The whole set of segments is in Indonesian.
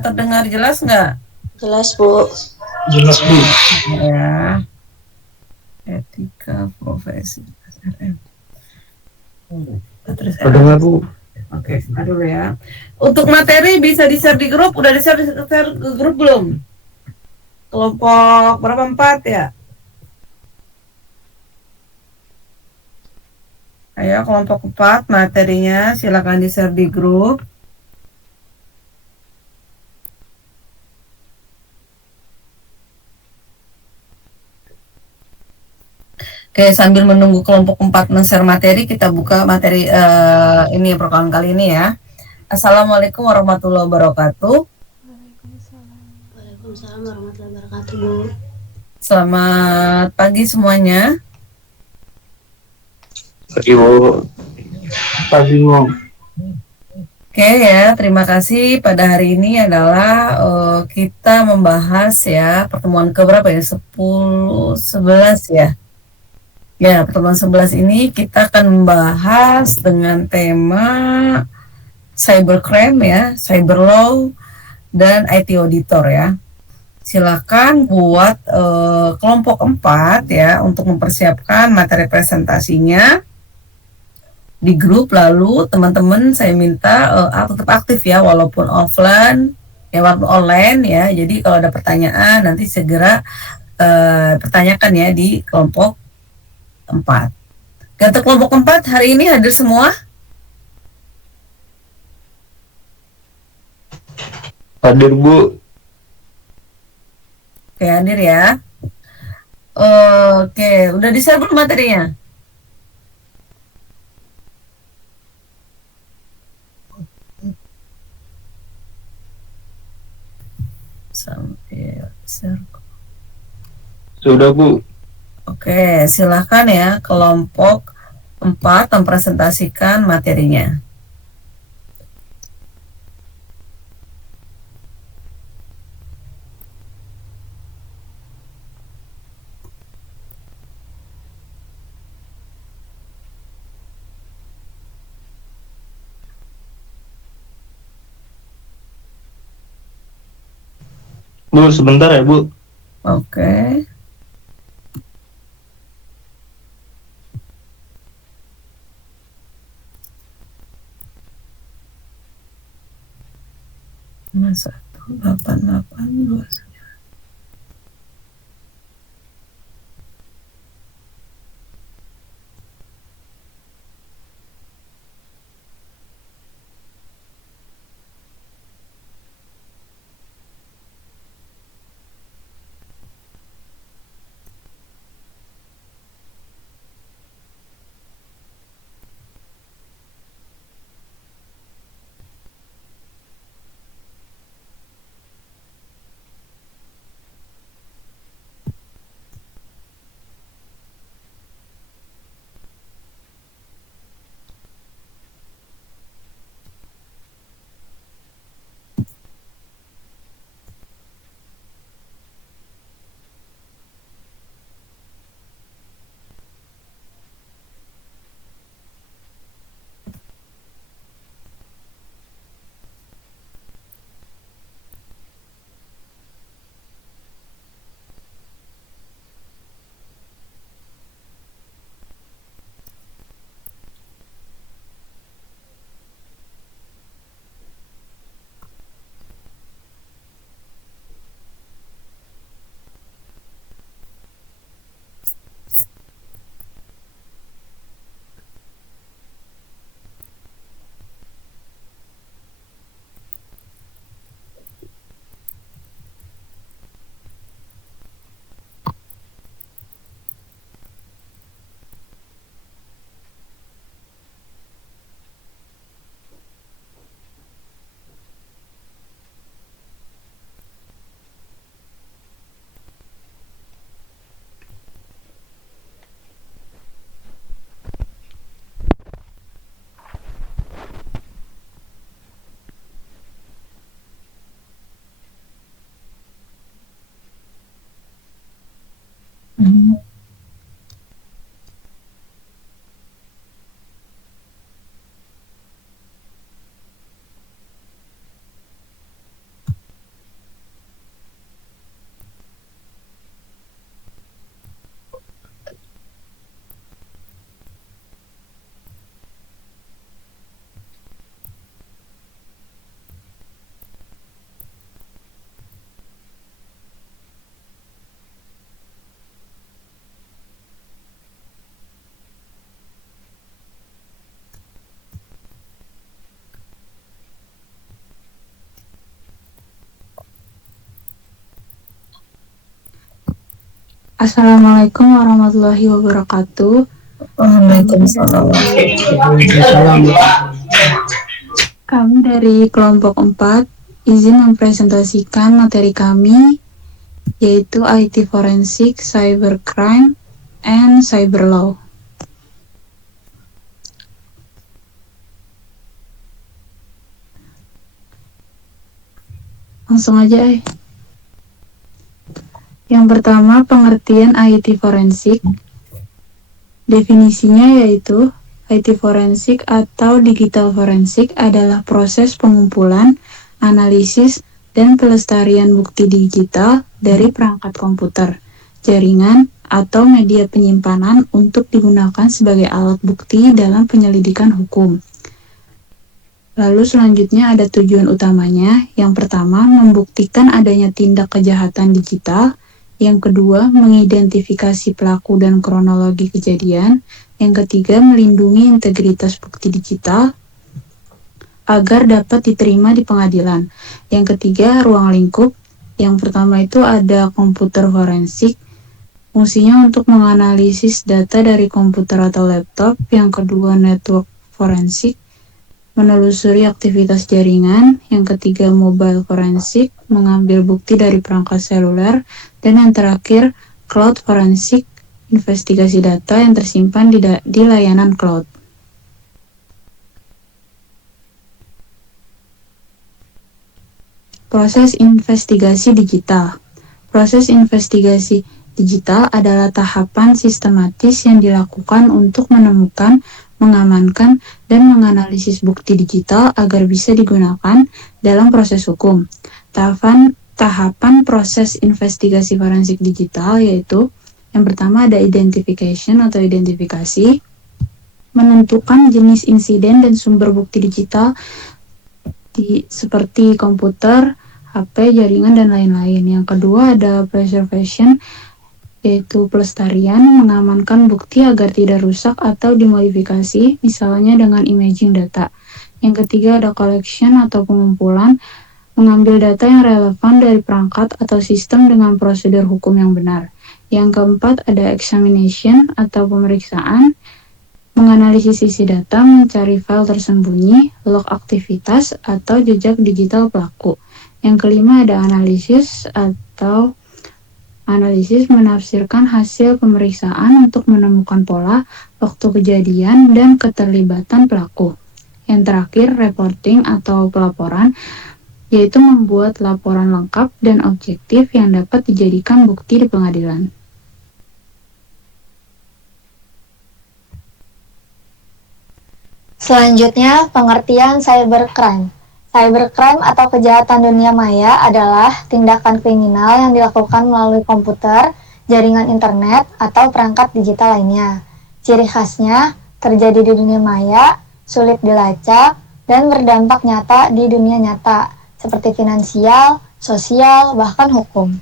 terdengar jelas nggak? Jelas, Bu. Jelas, Bu. Ya, etika profesi SRM. Terus Terdengar, Bu. Oke, aduh ya. Untuk materi bisa di-share di grup, udah di-share ke grup belum? Kelompok berapa 4 ya? Ayo kelompok 4 materinya silakan di-share di grup. Oke, sambil menunggu kelompok 4 men-share materi, kita buka materi ini perkawan kali ini ya. Assalamualaikum warahmatullahi wabarakatuh. Waalaikumsalam warahmatullahi wabarakatuh, Bu. Selamat pagi semuanya. Pagi, Bu. Pagi, Bu. Oke ya, terima kasih. Pada hari ini adalah kita membahas ya pertemuan keberapa ya? 10, 11 ya. Ya, pertemuan 11 ini kita akan membahas dengan tema cybercrime ya, cyber law dan IT auditor ya. Silakan buat kelompok 4 ya untuk mempersiapkan materi presentasinya di grup. Lalu teman-teman saya minta tetap aktif ya walaupun offline ya, walaupun online ya. Jadi kalau ada pertanyaan nanti segera pertanyakan ya di kelompok 4. Untuk kelompok 4 hari ini hadir semua? Hadir, Bu. Oke, hadir ya. Oke, udah di-share belum materinya? Sampai share. Sudah, Bu. Oke, silahkan ya kelompok 4 mempresentasikan materinya. Bu, sebentar ya, Bu. Oke. Satu, 88, 2. Assalamualaikum warahmatullahi wabarakatuh. Waalaikumsalam. Kami dari kelompok 4 izin mempresentasikan materi kami, yaitu IT Forensik, Cybercrime, and Cyber Law. Langsung aja. Yang pertama, pengertian IT Forensik. Definisinya yaitu IT Forensik atau Digital Forensik adalah proses pengumpulan, analisis, dan pelestarian bukti digital dari perangkat komputer, jaringan, atau media penyimpanan untuk digunakan sebagai alat bukti dalam penyelidikan hukum. Lalu selanjutnya ada tujuan utamanya. Yang pertama, membuktikan adanya tindak kejahatan digital. Yang kedua, mengidentifikasi pelaku dan kronologi kejadian. Yang ketiga, melindungi integritas bukti digital agar dapat diterima di pengadilan. Yang ketiga, ruang lingkup. Yang pertama itu ada komputer forensik. Fungsinya untuk menganalisis data dari komputer atau laptop. Yang kedua, network forensik, menelusuri aktivitas jaringan. Yang ketiga, mobile forensik, mengambil bukti dari perangkat seluler. Dan yang terakhir, cloud forensik, investigasi data yang tersimpan di layanan cloud. Proses investigasi digital. Proses investigasi digital adalah tahapan sistematis yang dilakukan untuk menemukan, mengamankan, dan menganalisis bukti digital agar bisa digunakan dalam proses hukum. Tahapan proses investigasi forensik digital yaitu yang pertama ada identification atau identifikasi, menentukan jenis insiden dan sumber bukti digital seperti komputer, HP, jaringan, dan lain-lain. Yang kedua ada preservation, yaitu pelestarian, mengamankan bukti agar tidak rusak atau dimodifikasi, misalnya dengan imaging data. Yang ketiga ada collection atau pengumpulan, mengambil data yang relevan dari perangkat atau sistem dengan prosedur hukum yang benar. Yang keempat ada examination atau pemeriksaan, menganalisis isi data, mencari file tersembunyi, log aktivitas, atau jejak digital pelaku. Yang kelima ada analisis atau analisis menafsirkan hasil pemeriksaan untuk menemukan pola, waktu kejadian, dan keterlibatan pelaku. Yang terakhir reporting atau pelaporan, yaitu membuat laporan lengkap dan objektif yang dapat dijadikan bukti di pengadilan. Selanjutnya, pengertian cybercrime. Cybercrime atau kejahatan dunia maya adalah tindakan kriminal yang dilakukan melalui komputer, jaringan internet, atau perangkat digital lainnya. Ciri khasnya terjadi di dunia maya, sulit dilacak, dan berdampak nyata di dunia nyata, seperti finansial, sosial, bahkan hukum.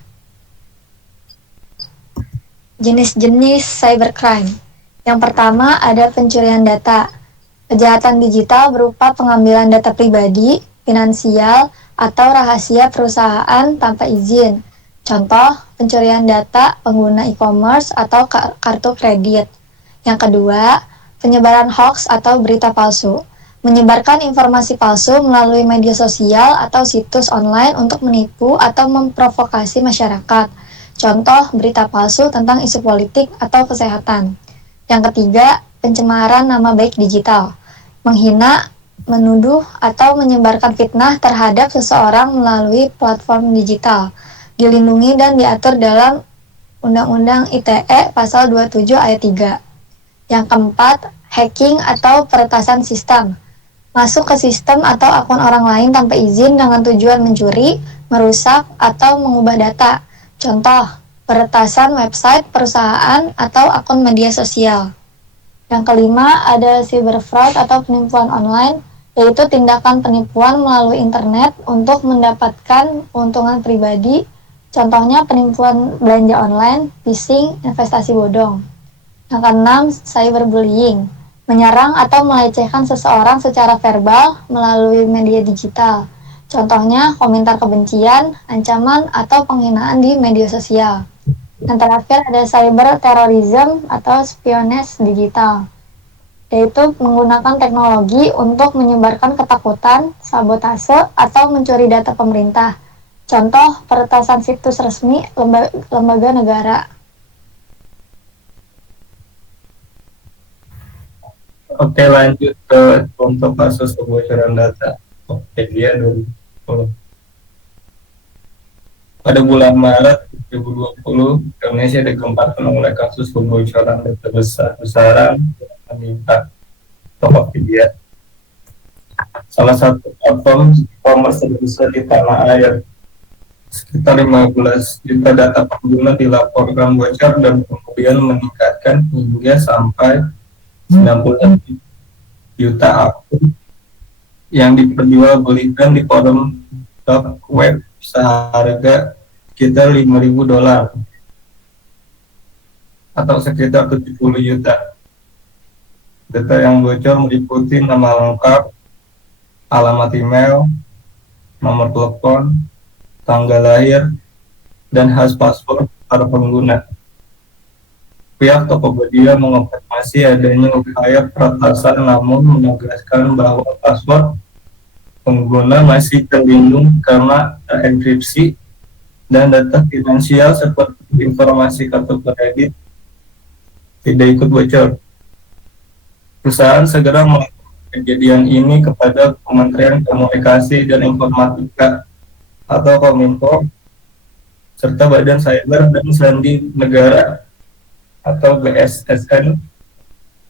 Jenis-jenis cybercrime. Yang pertama ada pencurian data. Kejahatan digital berupa pengambilan data pribadi, finansial, atau rahasia perusahaan tanpa izin. Contoh, pencurian data pengguna e-commerce atau kartu kredit. Yang kedua, penyebaran hoax atau berita palsu. Menyebarkan informasi palsu melalui media sosial atau situs online untuk menipu atau memprovokasi masyarakat. Contoh, berita palsu tentang isu politik atau kesehatan. Yang ketiga, pencemaran nama baik digital. Menghina, menuduh, atau menyebarkan fitnah terhadap seseorang melalui platform digital. Dilindungi dan diatur dalam Undang-Undang ITE Pasal 27 Ayat 3. Yang keempat, hacking atau peretasan sistem. Masuk ke sistem atau akun orang lain tanpa izin dengan tujuan mencuri, merusak, atau mengubah data. Contoh, peretasan website perusahaan atau akun media sosial. Yang kelima, ada cyber fraud atau penipuan online, yaitu tindakan penipuan melalui internet untuk mendapatkan keuntungan pribadi. Contohnya penipuan belanja online, phishing, investasi bodong. Yang keenam, cyberbullying. Menyerang atau melecehkan seseorang secara verbal melalui media digital. Contohnya komentar kebencian, ancaman, atau penghinaan di media sosial. Yang terakhir ada cyber terrorism atau spionage digital, yaitu menggunakan teknologi untuk menyebarkan ketakutan, sabotase, atau mencuri data pemerintah. Contoh, peretasan situs resmi lembaga negara. Oke, lanjut ke contoh kasus kebocoran data Tokopedia 2010. Pada bulan Maret 2020, Indonesia digemparkan oleh kasus kebocoran data besar-besaran yang menimpa Tokopedia, salah satu platform e-commerce terbesar di tanah air. Sekitar 15 juta data pengguna dilaporkan bocor dan kemudian meningkatkan hingga sampai 90 juta akun yang diperjualbelikan di forum dark web seharga sekitar $5.000 atau sekitar 70 juta. Data yang bocor meliputi nama lengkap, alamat email, nomor telepon, tanggal lahir, dan khas password para pengguna. Pihak Tokopedia mengonfirmasi adanya upaya peretasan namun menegaskan bahwa password pengguna masih terlindung karena terenkripsi dan data finansial seperti informasi kartu kredit tidak ikut bocor. Perusahaan segera melaporkan kejadian ini kepada Kementerian Komunikasi dan Informatika atau Kominfo serta Badan Cyber dan Sandi Negara atau BSSN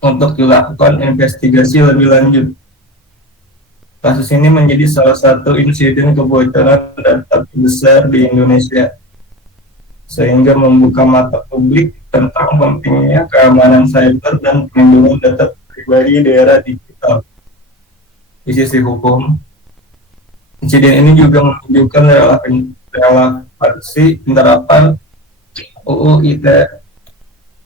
untuk dilakukan investigasi lebih lanjut. Kasus ini menjadi salah satu insiden kebocoran data terbesar di Indonesia, sehingga membuka mata publik tentang pentingnya keamanan cyber dan perlindungan data pribadi di era digital. Di sisi hukum, insiden ini juga menunjukkan relevansi penerapan UU ITE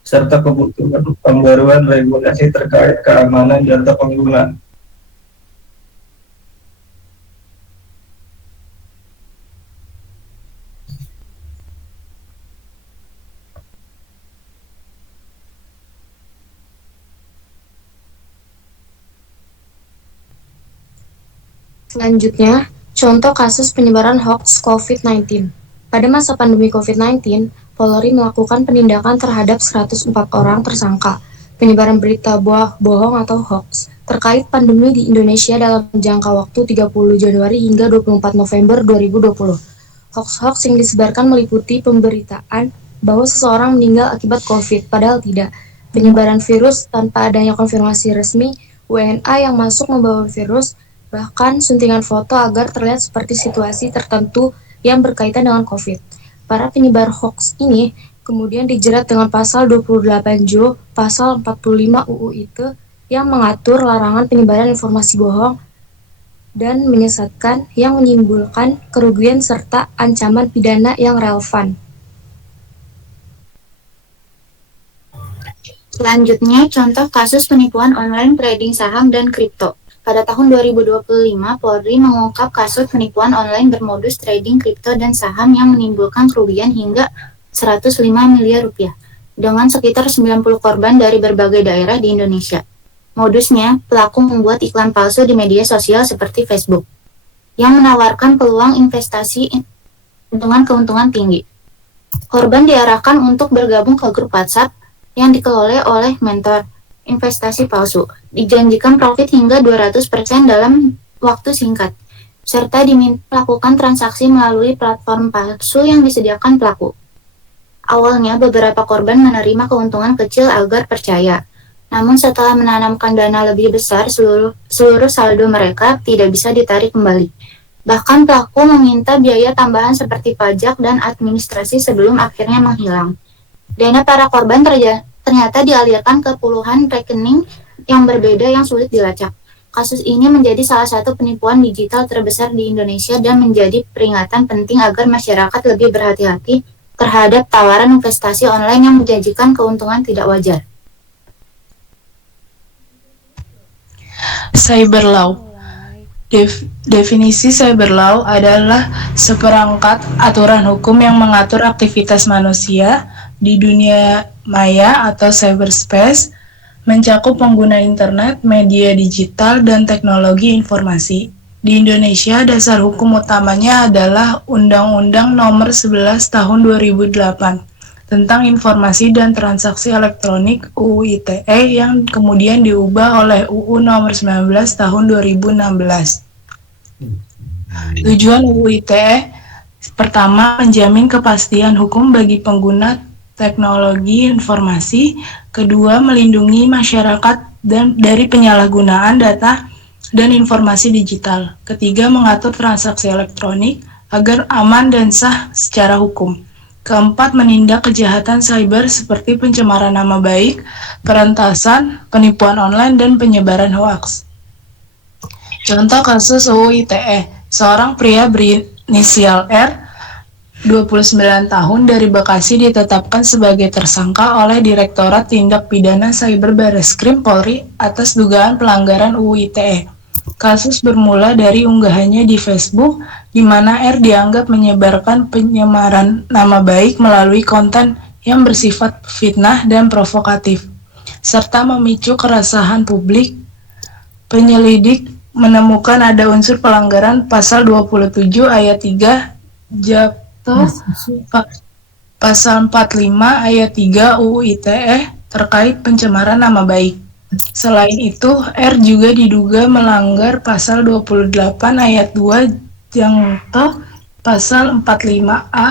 serta kebutuhan pembaruan regulasi terkait keamanan data pengguna. Selanjutnya, contoh kasus penyebaran hoax COVID-19. Pada masa pandemi COVID-19, Polri melakukan penindakan terhadap 104 orang tersangka penyebaran berita bohong atau hoax terkait pandemi di Indonesia dalam jangka waktu 30 Januari hingga 24 November 2020. Hoax-hoax yang disebarkan meliputi pemberitaan bahwa seseorang meninggal akibat COVID, padahal tidak. Penyebaran virus tanpa adanya konfirmasi resmi, WNA yang masuk membawa virus, bahkan suntingan foto agar terlihat seperti situasi tertentu yang berkaitan dengan COVID. Para penyebar hoax ini kemudian dijerat dengan pasal 28 Jo, pasal 45 UU ITE yang mengatur larangan penyebaran informasi bohong dan menyesatkan yang menimbulkan kerugian serta ancaman pidana yang relevan. Selanjutnya, contoh kasus penipuan online trading saham dan kripto. Pada tahun 2025, Polri mengungkap kasus penipuan online bermodus trading kripto dan saham yang menimbulkan kerugian hingga 105 miliar rupiah, dengan sekitar 90 korban dari berbagai daerah di Indonesia. Modusnya, pelaku membuat iklan palsu di media sosial seperti Facebook, yang menawarkan peluang investasi dengan keuntungan tinggi. Korban diarahkan untuk bergabung ke grup WhatsApp yang dikelola oleh mentor investasi palsu, dijanjikan profit hingga 200% dalam waktu singkat, serta diminta melakukan transaksi melalui platform palsu yang disediakan pelaku. Awalnya beberapa korban menerima keuntungan kecil agar percaya, namun setelah menanamkan dana lebih besar, seluruh saldo mereka tidak bisa ditarik kembali. Bahkan pelaku meminta biaya tambahan seperti pajak dan administrasi sebelum akhirnya menghilang. Dana para korban ternyata dialirkan ke puluhan rekening yang berbeda yang sulit dilacak. Kasus ini menjadi salah satu penipuan digital terbesar di Indonesia dan menjadi peringatan penting agar masyarakat lebih berhati-hati terhadap tawaran investasi online yang menjanjikan keuntungan tidak wajar. Cyber law. Definisi cyber law adalah seperangkat aturan hukum yang mengatur aktivitas manusia, di dunia maya atau cyberspace mencakup pengguna internet, media digital, dan teknologi informasi. Di Indonesia, dasar hukum utamanya adalah Undang-Undang Nomor 11 Tahun 2008 tentang informasi dan transaksi elektronik UU ITE yang kemudian diubah oleh UU Nomor 19 Tahun 2016. Tujuan UU ITE pertama, menjamin kepastian hukum bagi pengguna teknologi informasi. Kedua, melindungi masyarakat dari penyalahgunaan data dan informasi digital. Ketiga, mengatur transaksi elektronik agar aman dan sah secara hukum. Keempat, menindak kejahatan cyber seperti pencemaran nama baik, peretasan, penipuan online, dan penyebaran hoaks. Contoh kasus UU ITE, seorang pria berinisial R, 29 tahun dari Bekasi ditetapkan sebagai tersangka oleh Direktorat Tindak Pidana Cyber Bareskrim Polri atas dugaan pelanggaran UU ITE. Kasus bermula dari unggahannya di Facebook, di mana R dianggap menyebarkan penyemaran nama baik melalui konten yang bersifat fitnah dan provokatif, serta memicu keresahan publik. Penyelidik menemukan ada unsur pelanggaran pasal 27 ayat 3 jatuh pasal 45 ayat 3 UU ITE terkait pencemaran nama baik. Selain itu, R juga diduga melanggar pasal 28 ayat 2 jangka pasal 45A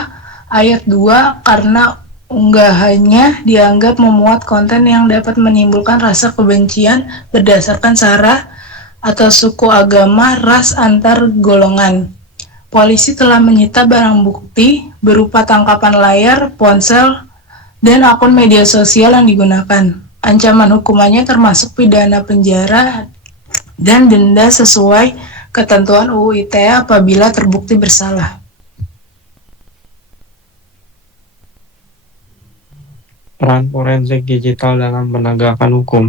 ayat 2 karena unggahannya dianggap memuat konten yang dapat menimbulkan rasa kebencian berdasarkan sara atau suku, agama, ras, antar golongan. Polisi telah menyita barang bukti berupa tangkapan layar, ponsel, dan akun media sosial yang digunakan. Ancaman hukumannya termasuk pidana penjara dan denda sesuai ketentuan UU ITE apabila terbukti bersalah. Peran forensik digital dalam penegakan hukum.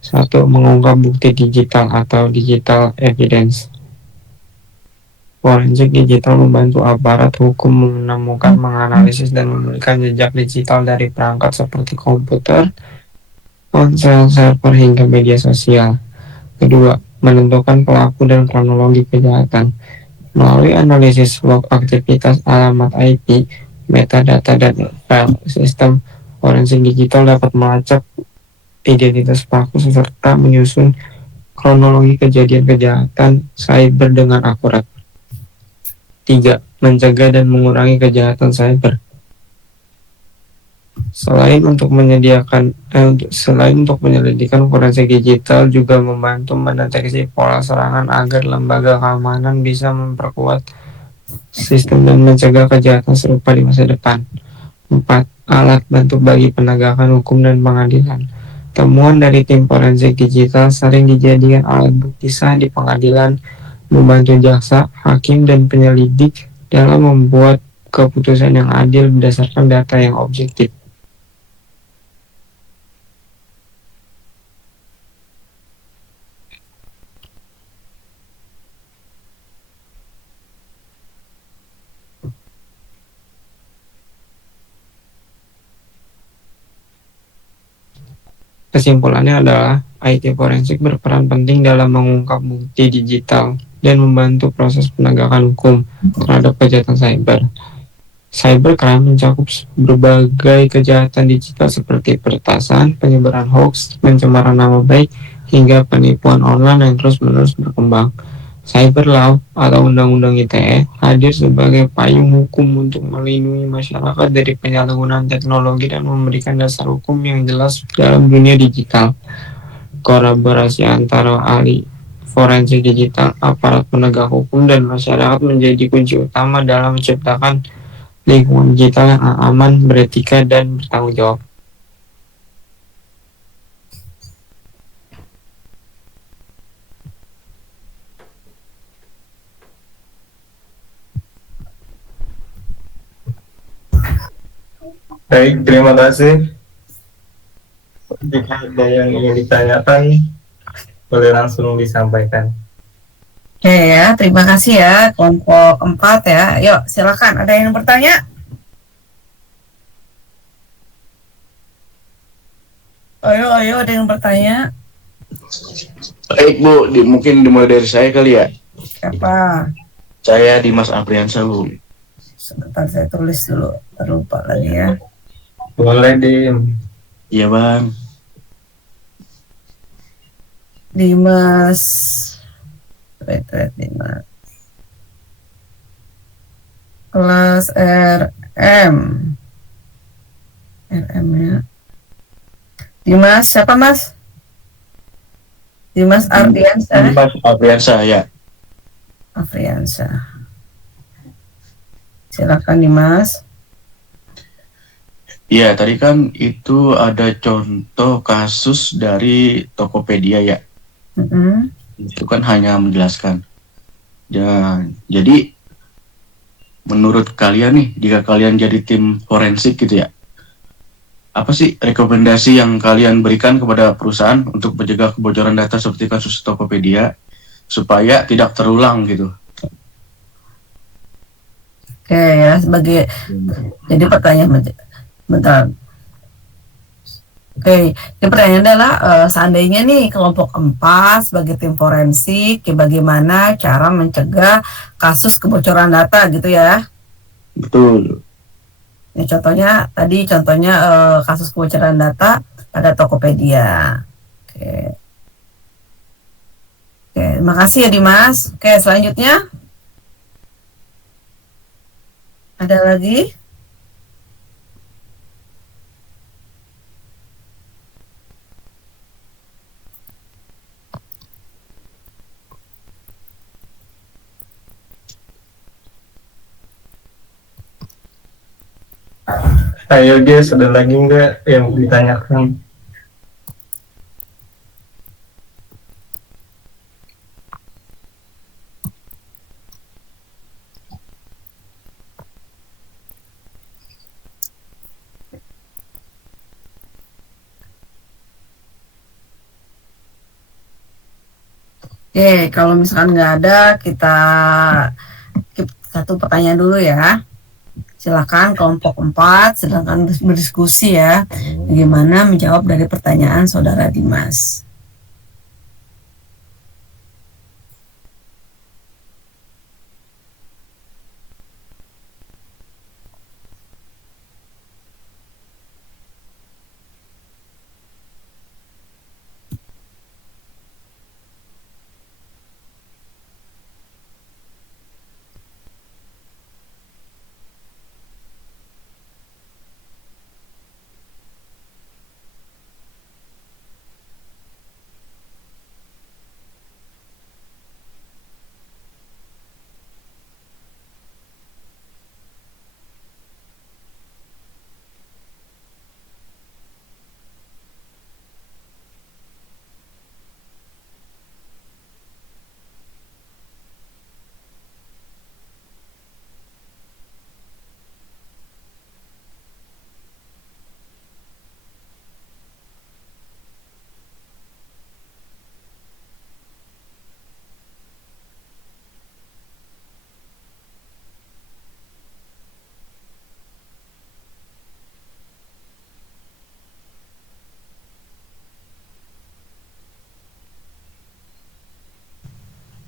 1. Mengungkap bukti digital atau digital evidence. Forensik digital membantu aparat hukum menemukan, menganalisis, dan memberikan jejak digital dari perangkat seperti komputer, ponsel, server, hingga media sosial. Kedua, menentukan pelaku dan kronologi kejahatan. Melalui analisis log aktivitas, alamat IP, metadata, dan file sistem, forensik digital dapat melacak identitas pelaku serta menyusun kronologi kejadian kejahatan cyber dengan akurat. 3. Mencegah dan mengurangi kejahatan cyber. Selain untuk menyelidikkan, forensik digital juga membantu mendeteksi pola serangan agar lembaga keamanan bisa memperkuat sistem dan mencegah kejahatan serupa di masa depan. 4. Alat bantu bagi penegakan hukum dan pengadilan. Temuan dari tim forensik digital sering dijadikan alat bukti sah di pengadilan, membantu jaksa, hakim, dan penyelidik dalam membuat keputusan yang adil berdasarkan data yang objektif. Kesimpulannya adalah IT forensik berperan penting dalam mengungkap bukti digital dan membantu proses penegakan hukum terhadap kejahatan cyber. Cybercrime mencakup berbagai kejahatan digital seperti peretasan, penyebaran hoax, pencemaran nama baik, hingga penipuan online yang terus-menerus berkembang. Cyber Law atau Undang-Undang ITE hadir sebagai payung hukum untuk melindungi masyarakat dari penyalahgunaan teknologi dan memberikan dasar hukum yang jelas dalam dunia digital. Kolaborasi antara ahli forensik digital, aparat penegak hukum, dan masyarakat menjadi kunci utama dalam menciptakan lingkungan digital yang aman, beretika, dan bertanggung jawab. Baik, terima kasih. Jika ada yang ingin ditanyakan, boleh langsung disampaikan. Oke ya, terima kasih ya kelompok 4 ya. Yuk silakan, ada yang bertanya? Ayo, ada yang bertanya? Baik Bu, mungkin dimulai dari saya kali ya. Siapa? Saya Dimas Apriansa Bu. Sebentar saya tulis dulu, terlupa lagi ya. Boleh, Dim. Iya Bang. Dimas. Wait, Dimas. Kelas RM. RM ya. Dimas, siapa Mas? Dimas Ardiansyah. Dimas Apriansa ya. Afriansyah. Silakan Dimas. Iya, tadi kan itu ada contoh kasus dari Tokopedia ya. Mm-mm. Itu kan hanya menjelaskan. Dan jadi menurut kalian nih, jika kalian jadi tim forensik gitu ya, apa sih rekomendasi yang kalian berikan kepada perusahaan untuk mencegah kebocoran data seperti kasus Tokopedia supaya tidak terulang gitu? Oke ya, jadi pertanyaan bentar. Oke, jadi pertanyaan adalah seandainya nih kelompok 4 sebagai tim forensik, ya bagaimana cara mencegah kasus kebocoran data gitu ya? Betul. Ya, contohnya kasus kebocoran data pada Tokopedia. Oke. Oke, terima kasih ya Dimas. Oke, selanjutnya ada lagi? Ayo guys, ada lagi nggak yang ditanyakan? Oke, kalau misalkan nggak ada, kita keep satu pertanyaan dulu ya. Silakan kelompok 4, sedangkan berdiskusi ya, bagaimana menjawab dari pertanyaan Saudara Dimas.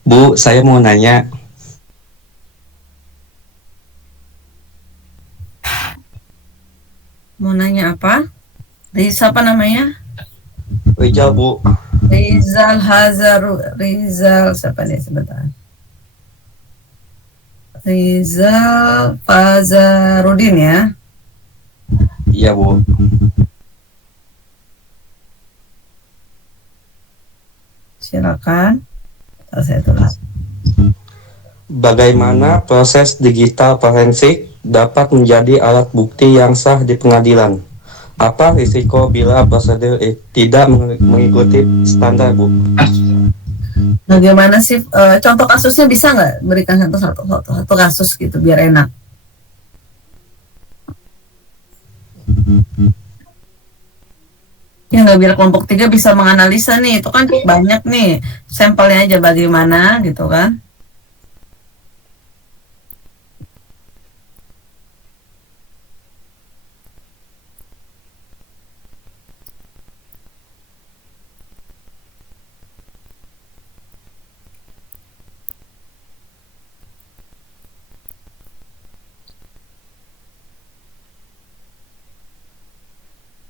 Bu, saya mau nanya. Mau nanya apa? Siapa namanya? Rijal, Bu. Rizal siapa nih sebentar? Rizal Fazarudin ya. Iya, Bu. Silakan. Saya tulis. Bagaimana proses digital forensik dapat menjadi alat bukti yang sah di pengadilan? Apa risiko bila prosedur tidak mengikuti standar, Bu? Bagaimana sih contoh kasusnya, bisa nggak berikan satu kasus gitu biar enak? Ya nggak, biar kelompok 3 bisa menganalisa nih, itu kan banyak nih sampelnya aja bagaimana gitu kan?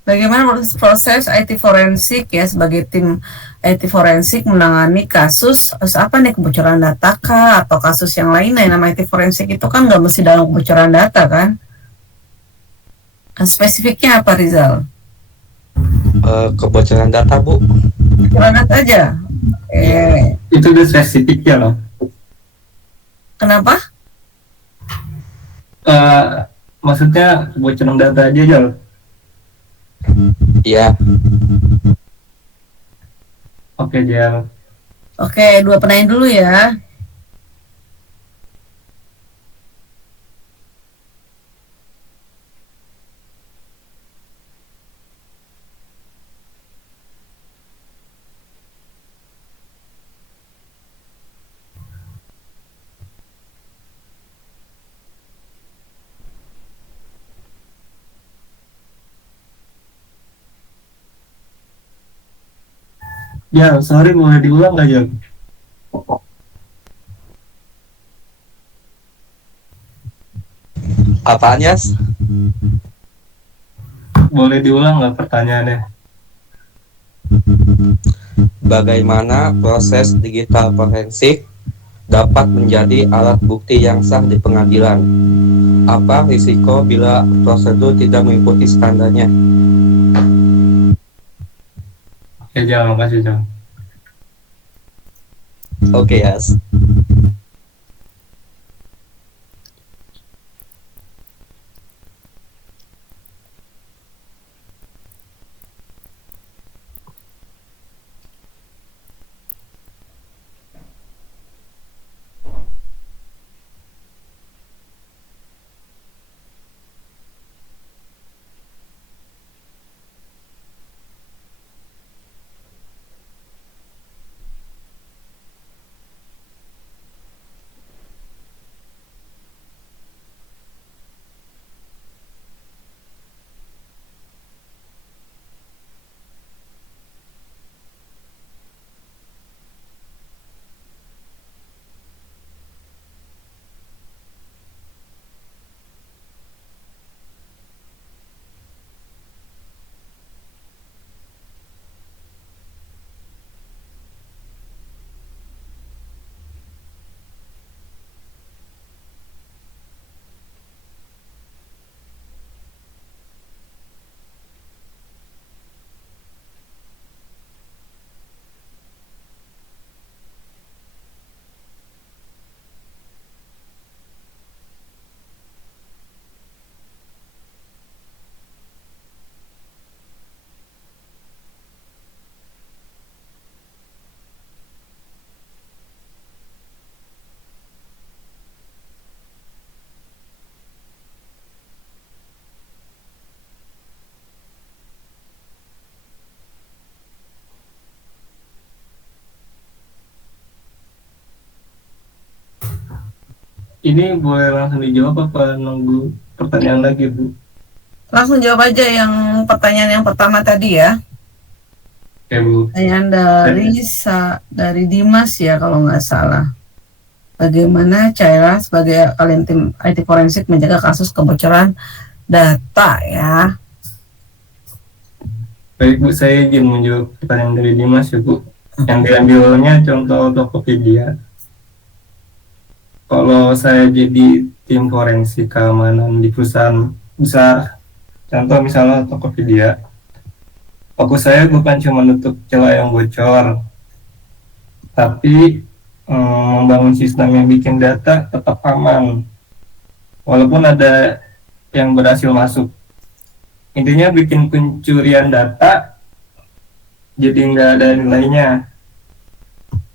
Bagaimana proses IT forensik ya, sebagai tim IT forensik menangani kasus apa nih, kebocoran data kah atau kasus yang lainnya? Nama IT forensik itu kan nggak mesti dalam kebocoran data kan? Spesifiknya apa, Rizal? Kebocoran data, Bu. Kebocoran data aja. Itu udah spesifiknya loh. Kenapa? Maksudnya kebocoran data aja loh. Iya. Oke, Jal. Oke, dua penanya dulu ya. Ya, sorry, boleh diulang nggak, Jal? Apaan, Yas? Boleh diulang nggak pertanyaannya? Bagaimana proses digital forensik dapat menjadi alat bukti yang sah di pengadilan? Apa risiko bila prosedur tidak mengikuti standarnya? Oke, Jal, makasih, Jal. Oke, Yas. Ini boleh langsung dijawab apa nunggu pertanyaan lagi, Bu? Langsung jawab aja yang pertanyaan yang pertama tadi ya. Oke, Bu. Pertanyaan dari Dimas ya kalau nggak salah. Bagaimana cara sebagai kalian tim IT forensik menjaga kasus kebocoran data ya? Baik, Bu, saya izin menjawab pertanyaan dari Dimas ya, Bu. Yang diambilnya contoh Tokopedia. Kalau saya jadi tim forensik keamanan di perusahaan besar, contoh misalnya Tokopedia, fokus saya bukan cuma nutup celah yang bocor, tapi membangun sistem yang bikin data tetap aman, walaupun ada yang berhasil masuk. Intinya bikin pencurian data jadi nggak ada nilainya.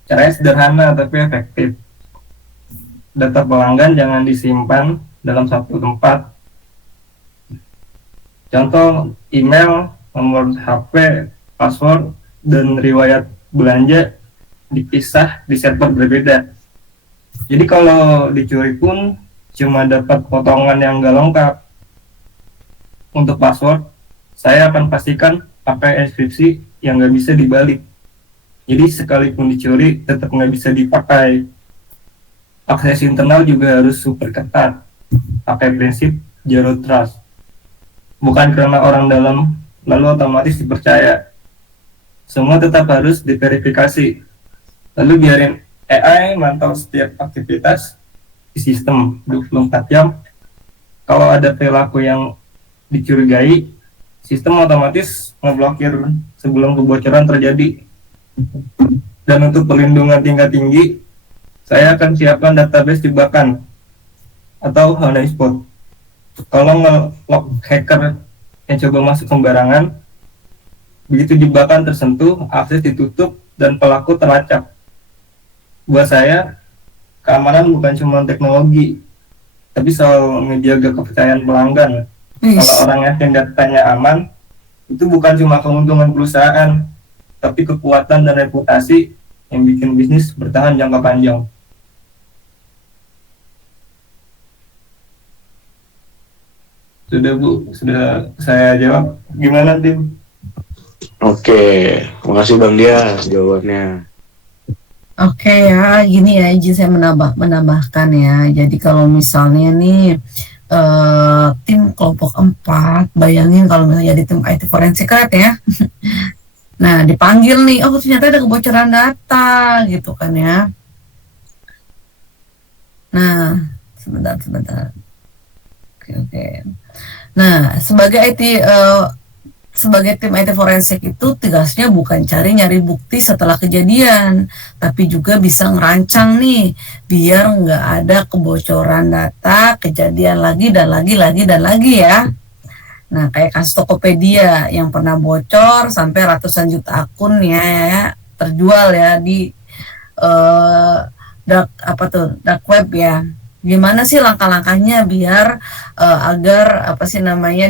Caranya sederhana tapi efektif. Data pelanggan jangan disimpan dalam satu tempat. Contoh email, nomor HP, password, dan riwayat belanja dipisah di server berbeda. Jadi kalau dicuri pun cuma dapat potongan yang nggak lengkap. Untuk password, saya akan pastikan pakai enkripsi yang nggak bisa dibalik. Jadi sekalipun dicuri tetap nggak bisa dipakai. Akses internal juga harus super ketat, pakai prinsip zero trust. Bukan karena orang dalam lalu otomatis dipercaya. Semua tetap harus diverifikasi. Lalu biarin AI mantau setiap aktivitas di sistem 24 jam. Kalau ada perilaku yang dicurigai, sistem otomatis ngeblokir sebelum kebocoran terjadi. Dan untuk perlindungan tingkat tinggi, saya akan siapkan database jebakan atau honeypot. Kalau nge-lock hacker yang coba masuk sembarangan, begitu jebakan tersentuh, akses ditutup dan pelaku terlacak. Buat saya, keamanan bukan cuma teknologi, tapi soal menjaga kepercayaan pelanggan. Kalau orang yakin datanya aman, itu bukan cuma keuntungan perusahaan, tapi kekuatan dan reputasi yang bikin bisnis bertahan jangka panjang. Sudah Bu, sudah saya jawab. Gimana tim? Oke, makasih Bang Dia jawabannya. Oke ya, gini ya, izin saya menambahkan ya. Jadi kalau misalnya nih tim kelompok 4, bayangin kalau misalnya jadi tim IT forensik kan ya. Nah, dipanggil nih, oh ternyata ada kebocoran data gitu kan ya. Nah, sebentar. Oke. Nah, sebagai tim IT forensik itu tugasnya bukan nyari bukti setelah kejadian, tapi juga bisa ngerancang nih biar nggak ada kebocoran data, kejadian lagi dan lagi ya. Nah, kayak kasus Tokopedia yang pernah bocor sampai ratusan juta akun ya terjual ya di dark web ya. Gimana sih langkah-langkahnya biar agar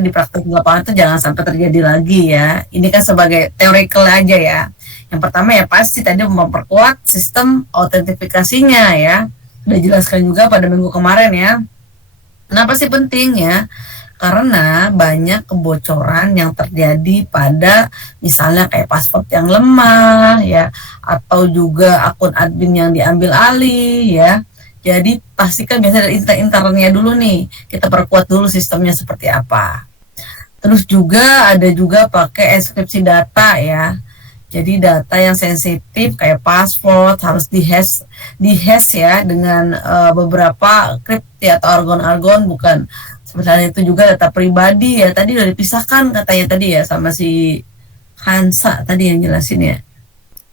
di praktik di lapangan itu jangan sampai terjadi lagi ya. Ini kan sebagai theoretical aja ya. Yang pertama ya pasti tadi memperkuat sistem autentifikasinya ya. Udah jelaskan juga pada minggu kemarin ya. Kenapa sih penting ya? Karena banyak kebocoran yang terjadi pada misalnya kayak password yang lemah ya, atau juga akun admin yang diambil alih ya. Jadi pastikan biasanya dari internnya dulu nih, kita perkuat dulu sistemnya seperti apa. Terus juga ada juga pakai enkripsi data ya. Jadi data yang sensitif kayak password harus dihash ya dengan beberapa kripti atau argon bukan. Sebenarnya itu juga data pribadi ya. Tadi udah dipisahkan katanya tadi ya sama si Hansa tadi yang jelasin ya.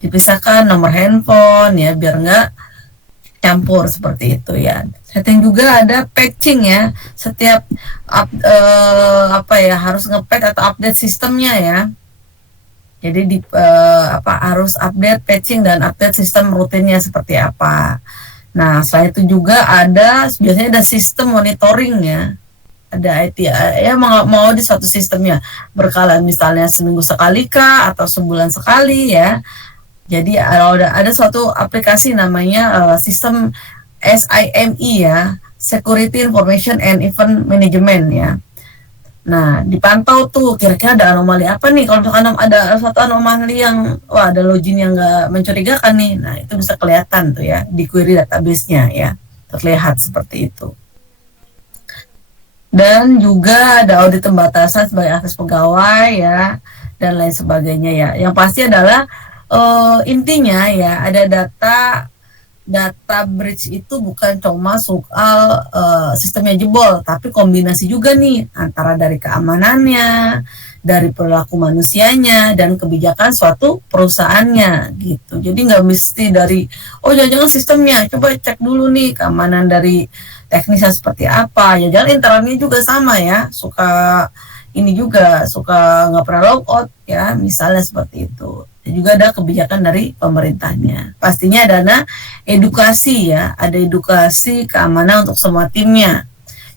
Dipisahkan nomor handphone ya biar nggak campur seperti itu ya. Setting juga ada patching ya. Setiap harus nge-patch atau update sistemnya ya. Jadi harus update patching dan update sistem rutinnya seperti apa. Nah, selain itu juga biasanya ada sistem monitoring ya. Ada IT ya mau di suatu sistemnya berkala misalnya seminggu sekali kah atau sebulan sekali ya. Jadi ada suatu aplikasi namanya sistem SIME ya, Security Information and Event Management ya. Nah, dipantau tuh kira-kira ada anomali apa nih. Kalau misalkan ada suatu anomali yang ada login yang nggak mencurigakan nih, nah itu bisa kelihatan tuh ya di query database-nya ya, terlihat seperti itu. Dan juga ada audit pembatasan sebagai akses pegawai ya dan lain sebagainya ya. Yang pasti adalah intinya ya ada data breach itu bukan cuma soal sistemnya jebol, tapi kombinasi juga nih antara dari keamanannya, dari perilaku manusianya, dan kebijakan suatu perusahaannya gitu. Jadi nggak mesti dari jangan-jangan sistemnya, coba cek dulu nih keamanan dari teknisnya seperti apa. Ya jangan internalnya juga sama ya, suka nggak pernah logout ya, misalnya seperti itu. Dan juga ada kebijakan dari pemerintahnya. Pastinya ada edukasi ya, ada edukasi keamanan untuk semua timnya.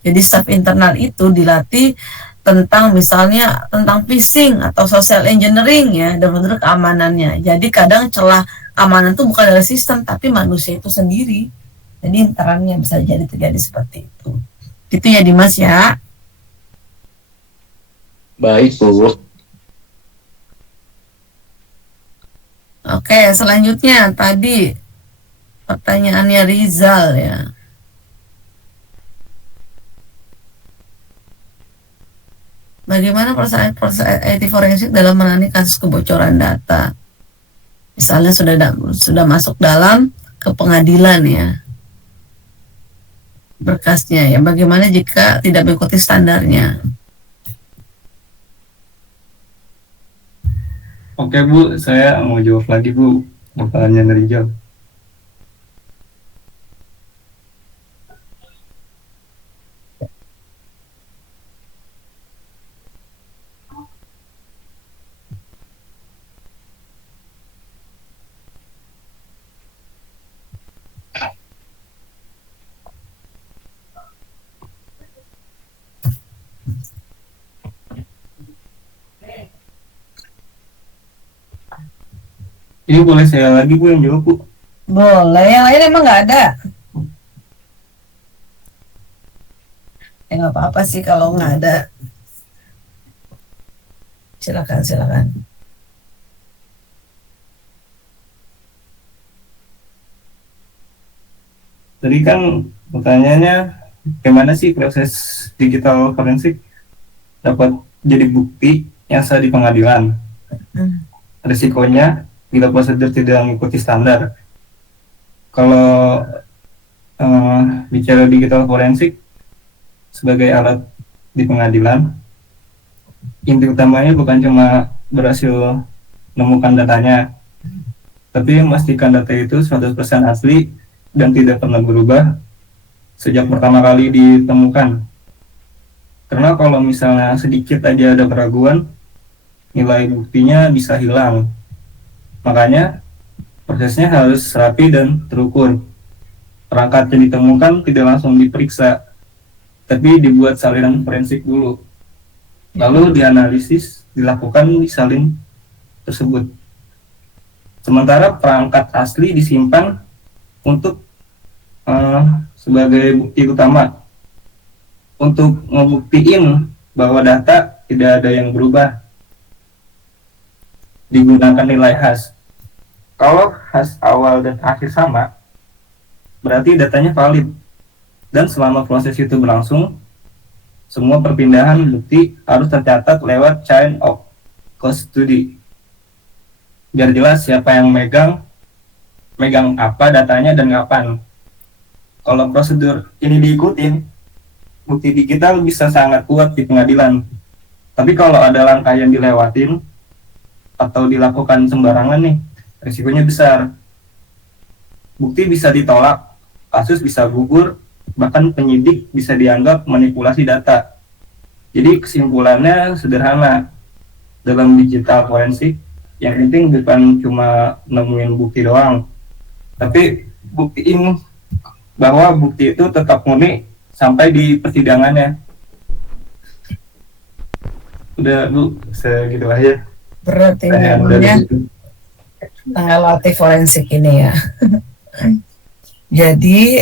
Jadi staff internal itu dilatih tentang misalnya tentang phishing atau social engineering ya, dan menurut keamanannya. Jadi kadang celah keamanan itu bukan dari sistem tapi manusia itu sendiri. Jadi internalnya bisa jadi terjadi seperti itu. Gitu ya Dimas ya. Baik Bu. Oke, selanjutnya tadi pertanyaannya Rizal ya. Bagaimana proses IT forensik dalam menangani kasus kebocoran data? Misalnya sudah masuk dalam ke pengadilan ya berkasnya ya. Bagaimana jika tidak mengikuti standarnya? Oke Bu, saya mau jawab lagi Bu, pertanyaan dari Rijal. Ini boleh saya lagi Bu yang jawab Bu? Boleh, yang lain emang nggak ada. Ya nggak apa-apa sih kalau nggak ada. Silakan. Tadi kan pertanyaannya, bagaimana sih proses digital forensik dapat jadi bukti yang sah di pengadilan? Risikonya bila prosedur tidak mengikuti standar. Kalau bicara digital forensik sebagai alat di pengadilan, inti utamanya bukan cuma berhasil menemukan datanya, tapi memastikan data itu 100% asli dan tidak pernah berubah sejak pertama kali ditemukan. Karena kalau misalnya sedikit aja ada keraguan, nilai buktinya bisa hilang. Makanya prosesnya harus rapi dan terukur. Perangkat yang ditemukan tidak langsung diperiksa, tapi dibuat salinan forensik dulu. Lalu dianalisis, dilakukan di salin tersebut. Sementara perangkat asli disimpan untuk sebagai bukti utama untuk ngebuktiin bahwa data tidak ada yang berubah, digunakan nilai hash. Kalau hash awal dan akhir sama, berarti datanya valid. Dan selama proses itu berlangsung, semua perpindahan bukti harus tercatat lewat chain of custody. Biar jelas siapa yang megang apa datanya dan kapan. Kalau prosedur ini diikutin, bukti digital bisa sangat kuat di pengadilan. Tapi kalau ada langkah yang dilewatin atau dilakukan sembarangan nih, risikonya besar. Bukti bisa ditolak, kasus bisa gugur, bahkan penyidik bisa dianggap manipulasi data. Jadi kesimpulannya sederhana, dalam digital forensik yang penting bukan cuma nemuin bukti doang, tapi buktiin bahwa bukti itu tetap murni sampai di persidangannya. Udah Bu, segitu aja. Berat ini mengalami forensik ini ya. Jadi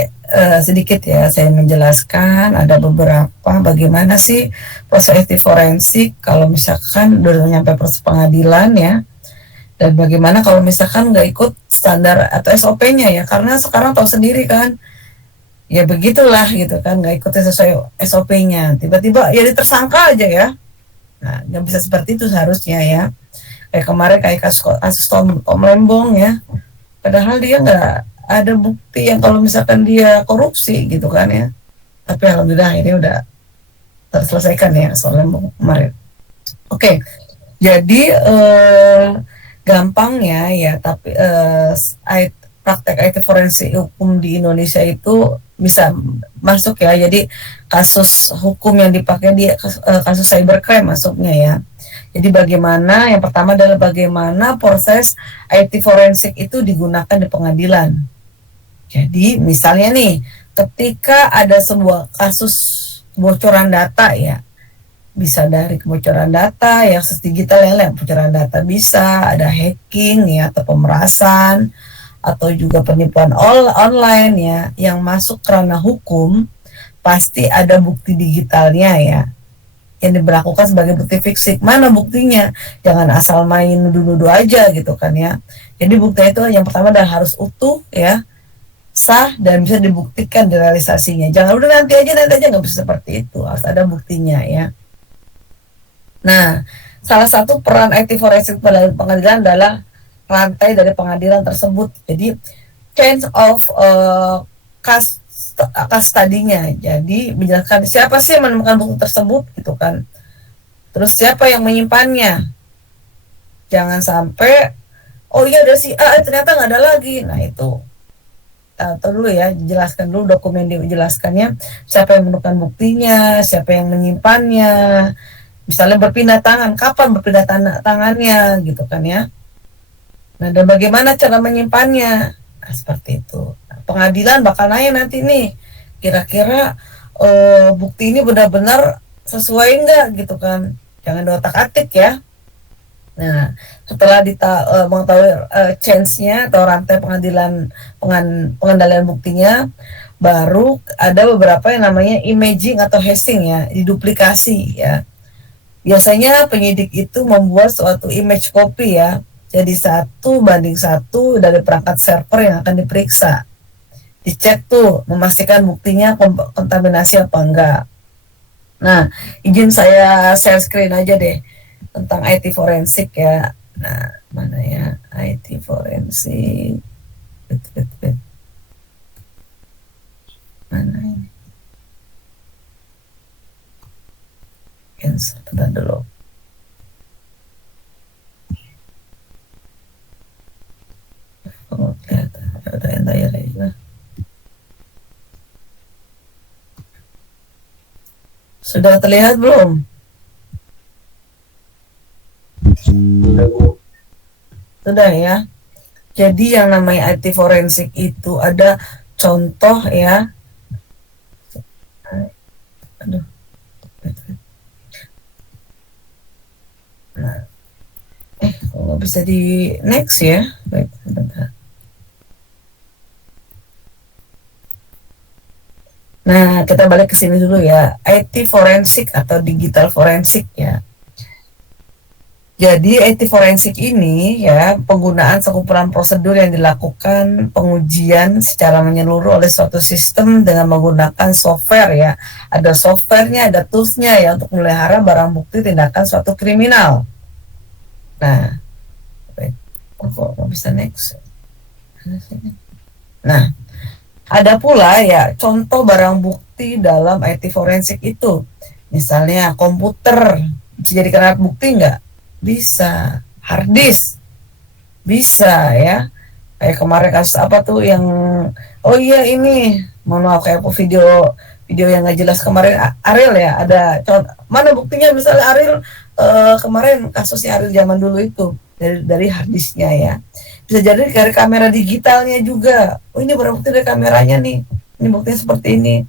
sedikit ya saya menjelaskan ada beberapa bagaimana sih proses IT forensik kalau misalkan udah nyampe proses pengadilan ya, dan bagaimana kalau misalkan nggak ikut standar atau SOP-nya ya, karena sekarang tahu sendiri kan ya begitulah gitu kan, nggak ikutin sesuai SOP-nya, tiba-tiba ya tersangka aja ya. Nah nggak bisa seperti itu seharusnya ya. Kayak kemarin kayak kasus Tom Lembong ya, padahal dia nggak ada bukti yang kalau misalkan dia korupsi gitu kan ya, tapi alhamdulillah ini udah terselesaikan ya soal Lembong kemarin. Oke, jadi gampangnya ya, tapi praktek IT forensik hukum di Indonesia itu bisa masuk ya. Jadi kasus hukum yang dipakai di kasus cybercrime masuknya ya. Jadi bagaimana, yang pertama adalah bagaimana proses IT forensik itu digunakan di pengadilan. Jadi misalnya nih, ketika ada sebuah kasus kebocoran data ya, bisa dari kebocoran data yang digital yang lain, kebocoran data bisa ada hacking ya, atau pemerasan, atau juga penipuan online ya, yang masuk kerana hukum pasti ada bukti digitalnya ya, yang diberlakukan sebagai bukti fisik. Mana buktinya? Jangan asal main nuduh-nuduh aja gitu kan ya. Jadi bukti itu yang pertama adalah harus utuh ya, sah dan bisa dibuktikan di realisasinya. Jangan udah nanti aja nggak bisa seperti itu, harus ada buktinya ya. Nah, salah satu peran IT forensik pada pengadilan adalah rantai dari pengadilan tersebut. Jadi change of case study-nya. Jadi menjelaskan siapa sih yang menemukan bukti tersebut gitu kan. Terus siapa yang menyimpannya. Jangan sampai oh iya ada si A ternyata nggak ada lagi. Nah itu dulu ya, jelaskan dulu dokumen dijelaskannya siapa yang menemukan buktinya, siapa yang menyimpannya. Misalnya berpindah tangan, kapan berpindah tangannya gitu kan ya. Nah, dan bagaimana cara menyimpannya? Nah, seperti itu. Nah, pengadilan bakal nanya nanti nih, kira-kira bukti ini benar-benar sesuai enggak gitu kan. Jangan diotak-atik ya. Nah, setelah mengetahui change-nya atau rantai pengendalian buktinya, baru ada beberapa yang namanya imaging atau hashing ya, diduplikasi ya. Biasanya penyidik itu membuat suatu image copy ya, jadi 1:1 dari perangkat server yang akan diperiksa. Dicek tuh, memastikan buktinya kontaminasi apa enggak. Nah, izin saya share screen aja deh tentang IT forensik ya. Nah, mana ya IT forensik? Mana ini? Sebentar dulu. Oh, kelihatan. Ada yang layar juga. Sudah terlihat belum? Sudah ya. Jadi yang namanya IT forensik itu ada contoh ya. Aduh. Nah, kalau bisa di next ya. Baik, bentar. Nah, kita balik ke sini dulu ya. IT forensik atau digital forensik ya. Jadi IT forensik ini ya penggunaan sekumpulan prosedur yang dilakukan pengujian secara menyeluruh oleh suatu sistem dengan menggunakan software ya. Ada softwarenya, ada toolsnya ya untuk memelihara barang bukti tindakan suatu kriminal. Nah, kok bisa next? Nah, ada pula ya contoh barang bukti dalam IT forensik itu. Misalnya komputer, bisa dijadikan alat bukti nggak? Bisa. Hard disk bisa ya. Kayak kemarin kasus apa tuh yang oh iya ini mohon maaf kayak video yang nggak jelas kemarin Ariel ya, ada mana buktinya misalnya Ariel kemarin kasusnya Ariel zaman dulu itu dari hard disknya ya. Bisa jadi dari kamera digitalnya juga. Oh ini barang bukti dari kameranya nih. Ini buktinya seperti ini.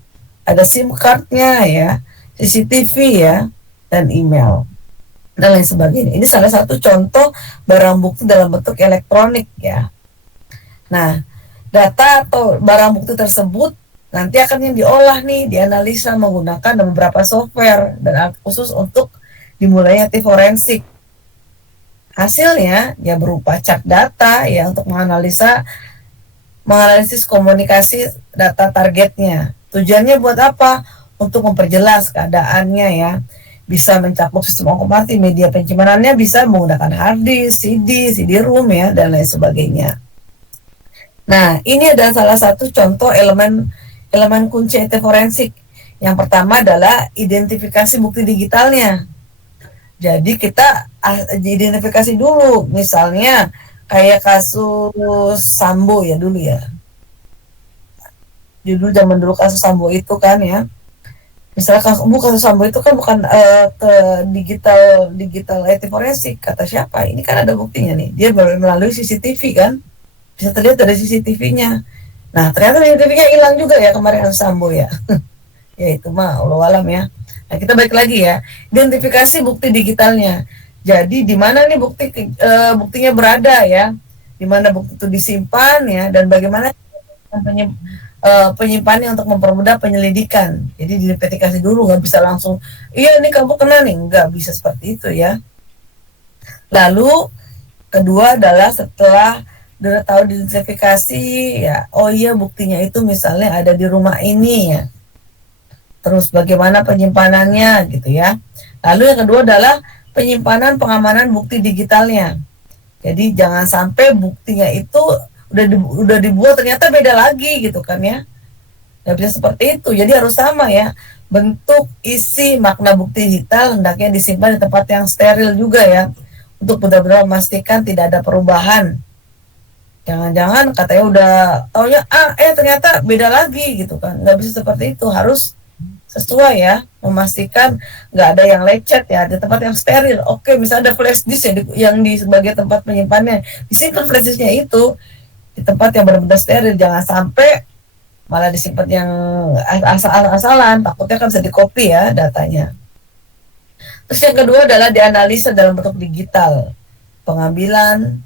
Ada SIM cardnya ya, CCTV ya, dan email dan lain sebagainya. Ini salah satu contoh barang bukti dalam bentuk elektronik ya. Nah, data atau barang bukti tersebut nanti akan yang diolah nih, dianalisa menggunakan beberapa software dan alat khusus untuk dimulainya IT forensik. Hasilnya ya berupa chart data ya untuk menganalisis komunikasi data targetnya. Tujuannya buat apa? Untuk memperjelas keadaannya ya. Bisa mencakup sistem otomatis, media penyimpanannya bisa menggunakan hard disk, CD-ROM ya, dan lain sebagainya. Nah, ini adalah salah satu contoh elemen kunci IT forensik. Yang pertama adalah identifikasi bukti digitalnya. Jadi kita identifikasi dulu, misalnya kayak kasus Sambo ya dulu ya. Zaman dulu kasus Sambo itu kan ya. Misalnya kasus Sambo itu kan bukan ke digital IT forensik, kata siapa? Ini kan ada buktinya nih. Dia melalui CCTV kan, bisa terlihat dari CCTV-nya. Nah ternyata CCTV-nya hilang juga ya kemarin kasus Sambo ya. Ya itu mah Allah alam ya. Nah kita balik lagi ya, identifikasi bukti digitalnya. Jadi di mana nih buktinya berada ya, di mana bukti itu disimpan ya, dan bagaimana penyimpanannya untuk mempermudah penyelidikan. Jadi diidentifikasi dulu, nggak bisa langsung iya ini kamu kena nih, nggak bisa seperti itu ya. Lalu kedua adalah setelah udah tahu diidentifikasi ya, oh iya buktinya itu misalnya ada di rumah ini ya, terus bagaimana penyimpanannya gitu ya. Lalu yang kedua adalah penyimpanan pengamanan bukti digitalnya. Jadi jangan sampai buktinya itu udah dibuat ternyata beda lagi gitu kan ya. Nggak bisa seperti itu. Jadi harus sama ya. Bentuk, isi, makna bukti digital hendaknya disimpan di tempat yang steril juga ya. Untuk benar-benar memastikan tidak ada perubahan. Jangan-jangan katanya udah taunya ternyata beda lagi gitu kan. Nggak bisa seperti itu. Harus sesuai ya, memastikan nggak ada yang lecet ya, di tempat yang steril. Oke, misalnya ada flash disk ya, yang di sebagai tempat penyimpanannya, disimpan flash disknya itu di tempat yang benar-benar steril. Jangan sampai malah disimpan yang asal-asalan, takutnya kan bisa di-copy ya datanya. Terus yang kedua adalah dianalisa dalam bentuk digital, pengambilan,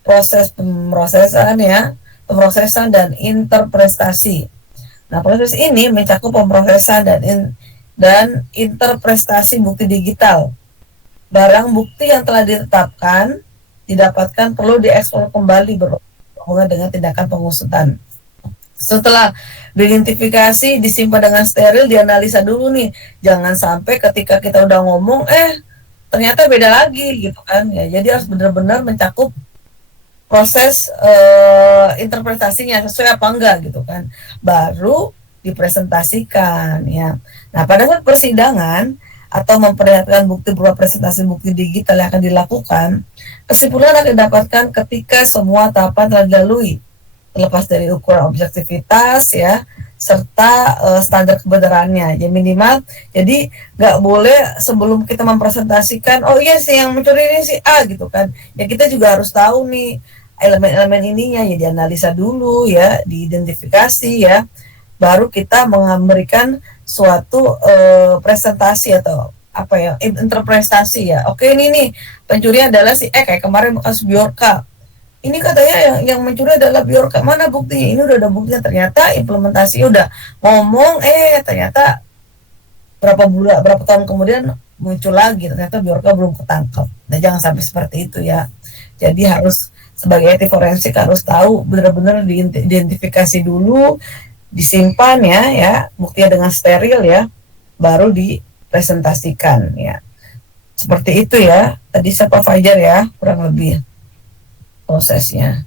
proses pemrosesan ya, pemrosesan dan interpretasi. Nah, proses ini mencakup pemrosesan dan interpretasi bukti digital. Barang bukti yang telah ditetapkan, didapatkan perlu diekspor kembali berhubungan dengan tindakan pengusutan. Setelah diidentifikasi, disimpan dengan steril, dianalisa dulu nih. Jangan sampai ketika kita udah ngomong, ternyata beda lagi gitu kan. Ya, jadi harus benar-benar mencakup proses interpretasinya sesuai apa enggak gitu kan, baru dipresentasikan ya. Nah, pada saat persidangan atau memperlihatkan bukti berupa presentasi bukti digital yang akan dilakukan, kesimpulan akan didapatkan ketika semua tahapan telah dilalui, terlepas dari ukuran objektivitas ya, serta standar kebenarannya ya minimal. Jadi nggak boleh sebelum kita mempresentasikan, oh iya sih yang mencuri ini si A gitu kan, ya kita juga harus tahu nih elemen-elemen ininya ya, dianalisa dulu ya, diidentifikasi ya, baru kita memberikan suatu presentasi atau apa ya, interpretasi ya. Oke, ini nih pencuri adalah si kayak kemarin bekas Bjorka, ini katanya yang mencuri adalah Bjorka, mana buktinya? Ini udah ada buktinya, ternyata implementasi udah ngomong, ternyata berapa tahun kemudian muncul lagi ternyata Bjorka belum ketangkep. Nah, jangan sampai seperti itu ya. Jadi harus sebagai IT forensik harus tahu benar-benar diidentifikasi dulu, disimpan ya buktinya dengan steril ya, baru dipresentasikan ya. Seperti itu ya. Tadi siapa Fajar ya, kurang lebih prosesnya.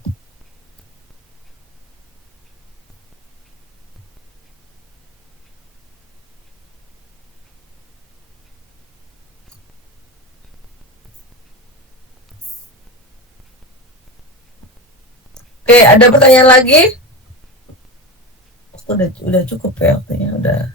Oke, ada pertanyaan lagi? Udah cukup ya waktunya, udah.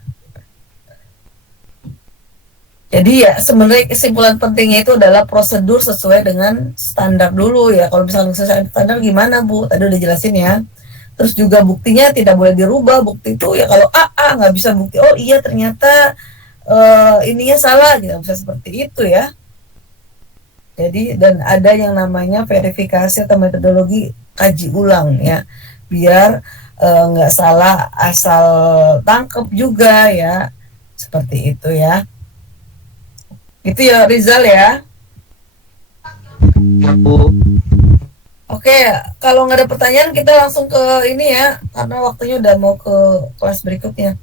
Jadi ya sebenarnya kesimpulan pentingnya itu adalah prosedur sesuai dengan standar dulu ya. Kalau misalnya sesuai standar gimana Bu? Tadi udah jelasin ya. Terus juga buktinya tidak boleh dirubah. Bukti itu ya kalau nggak bisa bukti. Oh iya ternyata ininya salah gitu. Bisa seperti itu ya. Jadi dan ada yang namanya verifikasi atau metodologi kaji ulang ya. Biar nggak salah asal tangkep juga ya. Seperti itu ya. Itu ya Rizal ya. Oke, kalau nggak ada pertanyaan kita langsung ke ini ya, karena waktunya udah mau ke kelas berikutnya.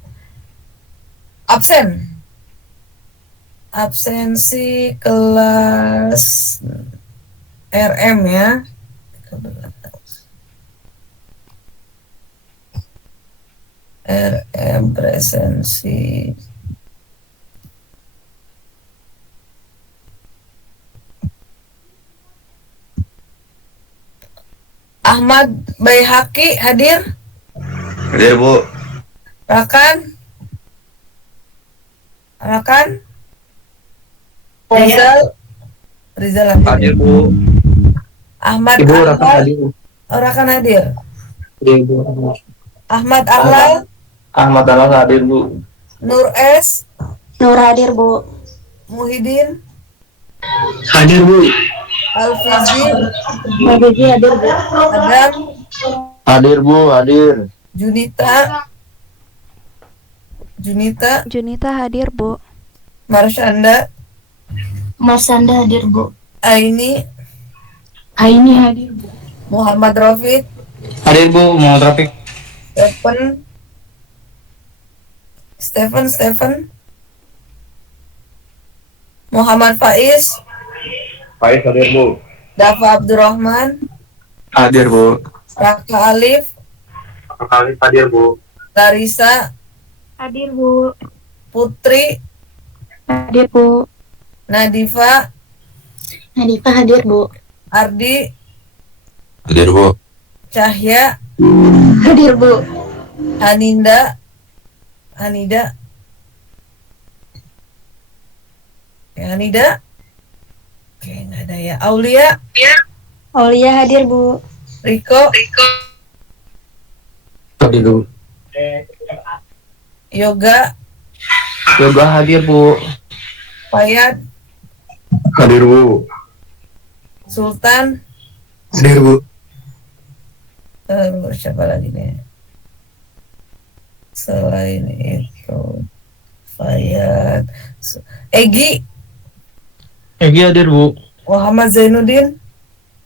Absensi kelas RM ya. RM presensi. Ahmad Baihaqi hadir? Hadir, Bu. Rakan? Rizal Hadir, Bu. Ahmad Ibu Ahlal? Rakan hadir. Rakan hadir. Ibu. Ahmad Ahlal? Ahmad Alas hadir, Bu. Nur S? Nur hadir, Bu. Muhyiddin? Hadir, Bu. Alfizi? hadir, Bu. Adam? Hadir, Bu. Hadir. Junita? Junita hadir, Bu. Marshanda? Marsanda hadir, Bu. Aini? Hadir, Bu. Muhammad Rafiq? Hadir, Bu. Mau trafik. Stephen? Muhammad Faiz, Faiz hadir, Bu. Dafa Abdurrahman, Hadir, Bu. Raka Alif, Kali hadir, Bu. Larissa, Hadir, Bu. Putri, Hadir, Bu. Nadifa, Nadifa hadir, Bu. Ardi, Hadir, Bu. Cahya, Hadir, Bu. Hanida, Hanida, oke nggak ada ya. Aulia, Aulia hadir, Bu. Riko, Hadir, Bu. Yoga, Yoga hadir, Bu. Fayad, Hadir, Bu. Sultan, Hadir, Bu. terus siapa lagi nih? Selain itu, Fayad, Egi, Hadir, Bu. Muhammad Zainuddin,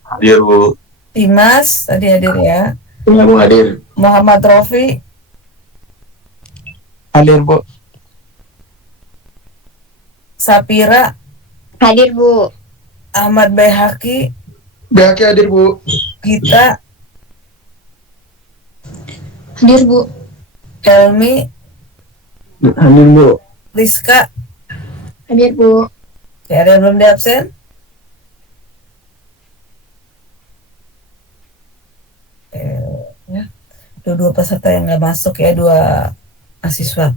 Hadir, Bu. Dimas, tadi hadir ya. Ya, Bu, hadir. Muhammad Rofi, Hadir, Bu. Sapira, Hadir, Bu. Ahmad Baihaqi, Baki hadir, Bu. Gita, Hadir, Bu. Helmi, Hadir, Bu. Rizka. Hadir, Bu. Oke, ada yang belum di absen? Ya. Dua peserta yang nggak masuk ya, 2 mahasiswa.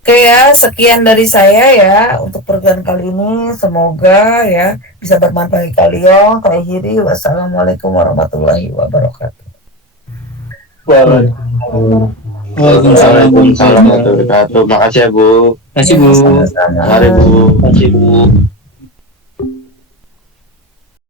Oke ya, sekian dari saya ya untuk pertemuan kali ini. Semoga ya bisa bermanfaat bagi kalian. Saya akhiri, wassalamualaikum warahmatullahi wabarakatuh. Waalaikumsalam warahmatullahi wabarakatuh. Makasih ya, Bu. Terima kasih, Bu. Sama-sama. Mari, Bu. Terima kasih, Bu.